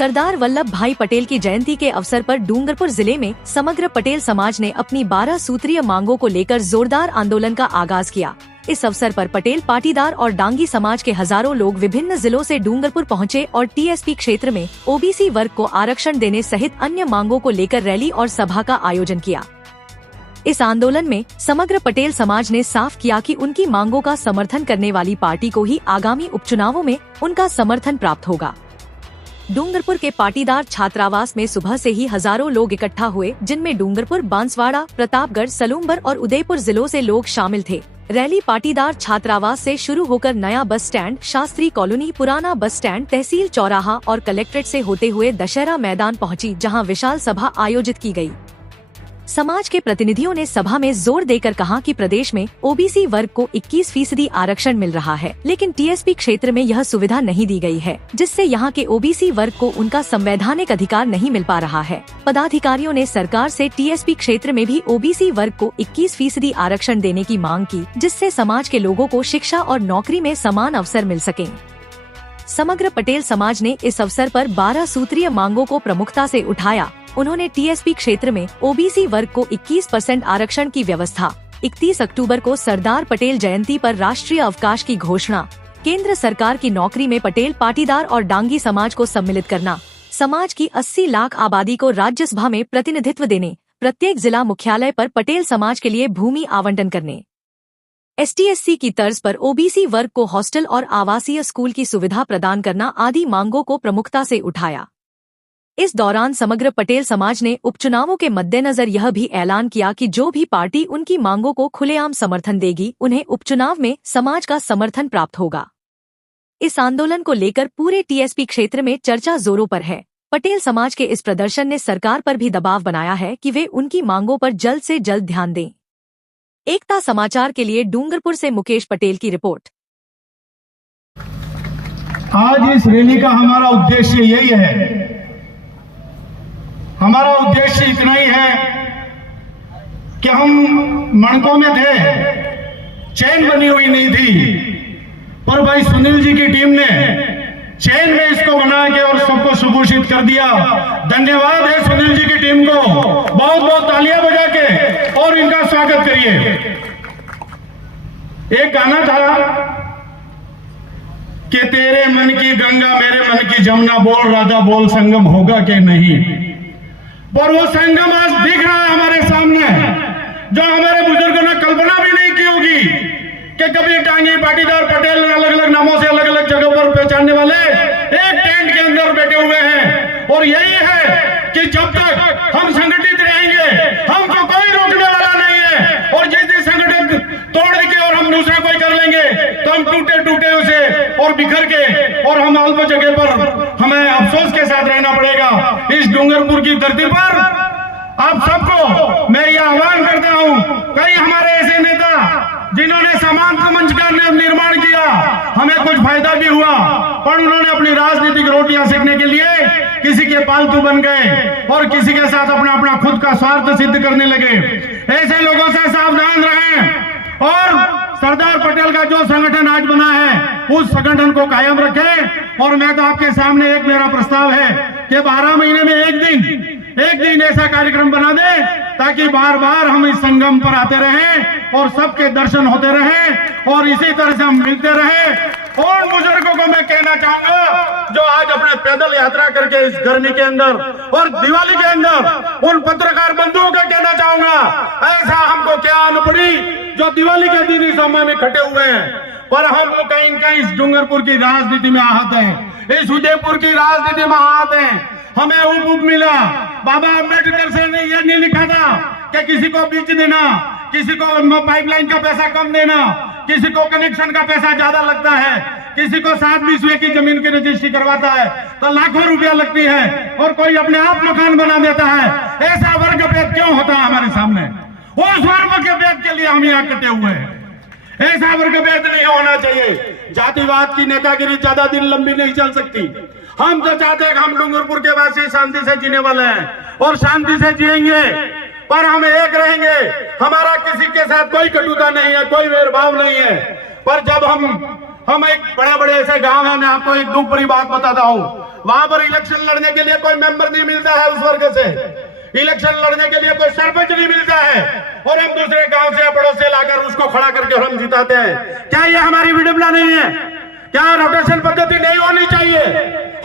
सरदार वल्लभ भाई पटेल की जयंती के अवसर पर डूंगरपुर जिले में समग्र पटेल समाज ने अपनी 12 सूत्रीय मांगों को लेकर जोरदार आंदोलन का आगाज किया। इस अवसर पर पटेल पाटीदार और डांगी समाज के हजारों लोग विभिन्न जिलों से डूंगरपुर पहुंचे और टीएसपी क्षेत्र में ओबीसी वर्ग को आरक्षण देने सहित अन्य मांगों को लेकर रैली और सभा का आयोजन किया। इस आंदोलन में समग्र पटेल समाज ने साफ किया कि उनकी मांगों का समर्थन करने वाली पार्टी को ही आगामी उपचुनावों में उनका समर्थन प्राप्त होगा। डूंगरपुर के पाटीदार छात्रावास में सुबह से ही हजारों लोग इकट्ठा हुए, जिनमें डूंगरपुर, बांसवाड़ा, प्रतापगढ़, सलूमबर और उदयपुर जिलों से लोग शामिल थे। रैली पाटीदार छात्रावास से शुरू होकर नया बस स्टैंड, शास्त्री कॉलोनी, पुराना बस स्टैंड, तहसील चौराहा और कलेक्ट्रेट से होते हुए दशहरा मैदान पहुंची, जहां विशाल सभा आयोजित की गई। समाज के प्रतिनिधियों ने सभा में जोर देकर कहा कि प्रदेश में ओबीसी वर्ग को 21% आरक्षण मिल रहा है, लेकिन टीएसपी क्षेत्र में यह सुविधा नहीं दी गई है, जिससे यहाँ के ओबीसी वर्ग को उनका संवैधानिक अधिकार नहीं मिल पा रहा है। पदाधिकारियों ने सरकार से टीएसपी क्षेत्र में भी ओबीसी वर्ग को 21% आरक्षण देने की मांग की, जिससे समाज के लोगों को शिक्षा और नौकरी में समान अवसर मिल सके। समग्र पटेल समाज ने इस अवसर पर 12 सूत्रीय मांगों को प्रमुखता से उठाया। उन्होंने टीएसपी क्षेत्र में ओबीसी वर्ग को 21% आरक्षण की व्यवस्था, 31 अक्टूबर को सरदार पटेल जयंती पर राष्ट्रीय अवकाश की घोषणा, केंद्र सरकार की नौकरी में पटेल पाटीदार और डांगी समाज को सम्मिलित करना, समाज की 80 लाख आबादी को राज्यसभा में प्रतिनिधित्व देने, प्रत्येक जिला मुख्यालय पर पटेल समाज के लिए भूमि आवंटन करने, ST/SC की तर्ज पर ओबीसी वर्ग को हॉस्टल और आवासीय स्कूल की सुविधा प्रदान करना आदि मांगों को प्रमुखता से उठाया। इस दौरान समग्र पटेल समाज ने उपचुनावों के मद्देनजर यह भी ऐलान किया कि जो भी पार्टी उनकी मांगों को खुलेआम समर्थन देगी, उन्हें उपचुनाव में समाज का समर्थन प्राप्त होगा। इस आंदोलन को लेकर पूरे टीएसपी क्षेत्र में चर्चा जोरों पर है। पटेल समाज के इस प्रदर्शन ने सरकार पर भी दबाव बनाया है कि वे उनकी मांगों पर जल्द से जल्द ध्यान दें। एकता समाचार के लिए डूंगरपुर से मुकेश पटेल की रिपोर्ट। आज इस रैली का हमारा उद्देश्य यही है। हमारा उद्देश्य इतना ही है कि हम मणकों में थे, चैन बनी हुई नहीं थी, पर भाई सुनील जी की टीम ने चैन में इसको बना के और सबको सुपोषित कर दिया। धन्यवाद है सुनील जी की टीम को। बहुत बहुत तालियां बजा के और इनका स्वागत करिए। एक गाना था कि तेरे मन की गंगा मेरे मन की जमुना, बोल राधा बोल संगम होगा कि नहीं। पर वो संगम आज दिख रहा है हमारे सामने, जो हमारे बुजुर्गों ने कल्पना भी नहीं की होगी कि कभी डांगी, पाटीदार, पटेल अलग अलग नामों से अलग अलग जगहों पर पहचानने वाले एक टेंट के अंदर बैठे हुए हैं। और यही है कि जब तक हम संगठित रहेंगे, हमको कोई रोकने वाला नहीं है। और जैसे संगठन तोड़ के और हम दूसरा कोई कर लेंगे तो हम टूटे टूटे उसे और बिखर के और हम अल्प जगह पर हमें अफसोस के साथ रहना पड़ेगा। इस डूंगरपुर की धरती पर आप सबको मैं यह आह्वान करता हूं, कई हमारे ऐसे नेता जिन्होंने समांतर मंच का निर्माण किया, हमें कुछ फायदा भी हुआ, पर उन्होंने अपनी राजनीतिक रोटियां सेकने के लिए किसी के पालतू बन गए और किसी के साथ अपना अपना खुद का स्वार्थ सिद्ध करने लगे। ऐसे लोगों से सावधान रहें और सरदार पटेल का जो संगठन आज बना है उस संगठन को कायम रखें। और मैं तो आपके सामने एक मेरा प्रस्ताव है कि 12 महीने में एक दिन ऐसा कार्यक्रम बना दे ताकि बार बार हम इस संगम पर आते रहें और सबके दर्शन होते रहें और इसी तरह से हम मिलते रहें। और बुजुर्गों को मैं कहना चाहूंगा जो आज अपने पैदल यात्रा करके इस गर्मी के अंदर और दिवाली के अंदर, उन पत्रकार बंधुओं को कहना चाहूंगा, ऐसा हमको क्या आन पड़ी जो दिवाली के दिन इस समय में खटे हुए हैं, पर हम कहीं कहीं इस डूंगरपुर की राजनीति में आहत हैं, इस उदयपुर की राजनीति में आहत हैं। हमें उप मिला। बाबा अम्बेडकर से ने यह नहीं लिखा था कि किसी को बीच देना, किसी को पाइपलाइन का पैसा कम देना, किसी को कनेक्शन का पैसा ज्यादा लगता है, किसी को 7 बीसवे की जमीन की रजिस्ट्री करवाता है तो लाखों रुपया लगती है और कोई अपने आप मकान बना देता है। ऐसा वर्ग भेद क्यों होता है हमारे सामने? उस वर्ग के भेद के लिए हम यहाँ कटे हुए हैं। ऐसा वर्ग भेद नहीं होना चाहिए। जातिवाद की नेतागिरी ज्यादा दिन लंबी नहीं चल सकती। हम तो चाहते हैं कि हम डूंगरपुर के वासी शांति से जीने वाले हैं और शांति से जिएंगे, पर हम एक रहेंगे। हमारा किसी के साथ कोई कटुता नहीं है, कोई भेदभाव नहीं है। पर जब हम एक बड़े बड़े ऐसे गांव है, मैं आपको एक दुख भरी बात बताता हूँ, वहां पर इलेक्शन लड़ने के लिए कोई मेंबर नहीं मिलता है, उस वर्ग से इलेक्शन लड़ने के लिए कोई सरपंच नहीं मिलता है, और हम दूसरे गांव से पड़ोस से लाकर उसको खड़ा करके हम जिताते हैं। क्या ये हमारी विडंबना नहीं है? क्या रोटेशन पद्धति नहीं होनी चाहिए?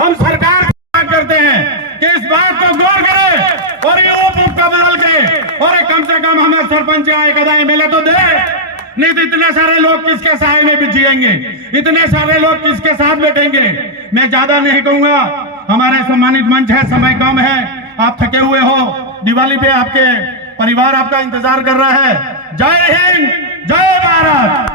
हम सरकार से मांग करते हैं कि इस बात को गौर करे और ये उप का बदल के, और कम से कम हमें सरपंच या एक आधा एमएलए तो दे, नहीं तो इतने सारे लोग किसके साए में भी जिएंगे, इतने सारे लोग किसके साथ बैठेंगे। मैं ज्यादा नहीं कहूंगा, हमारे सम्मानित मंच है, समय कम है, आप थके हुए हो, दिवाली पे आपके परिवार आपका इंतजार कर रहा है। जय हिंद, जय भारत।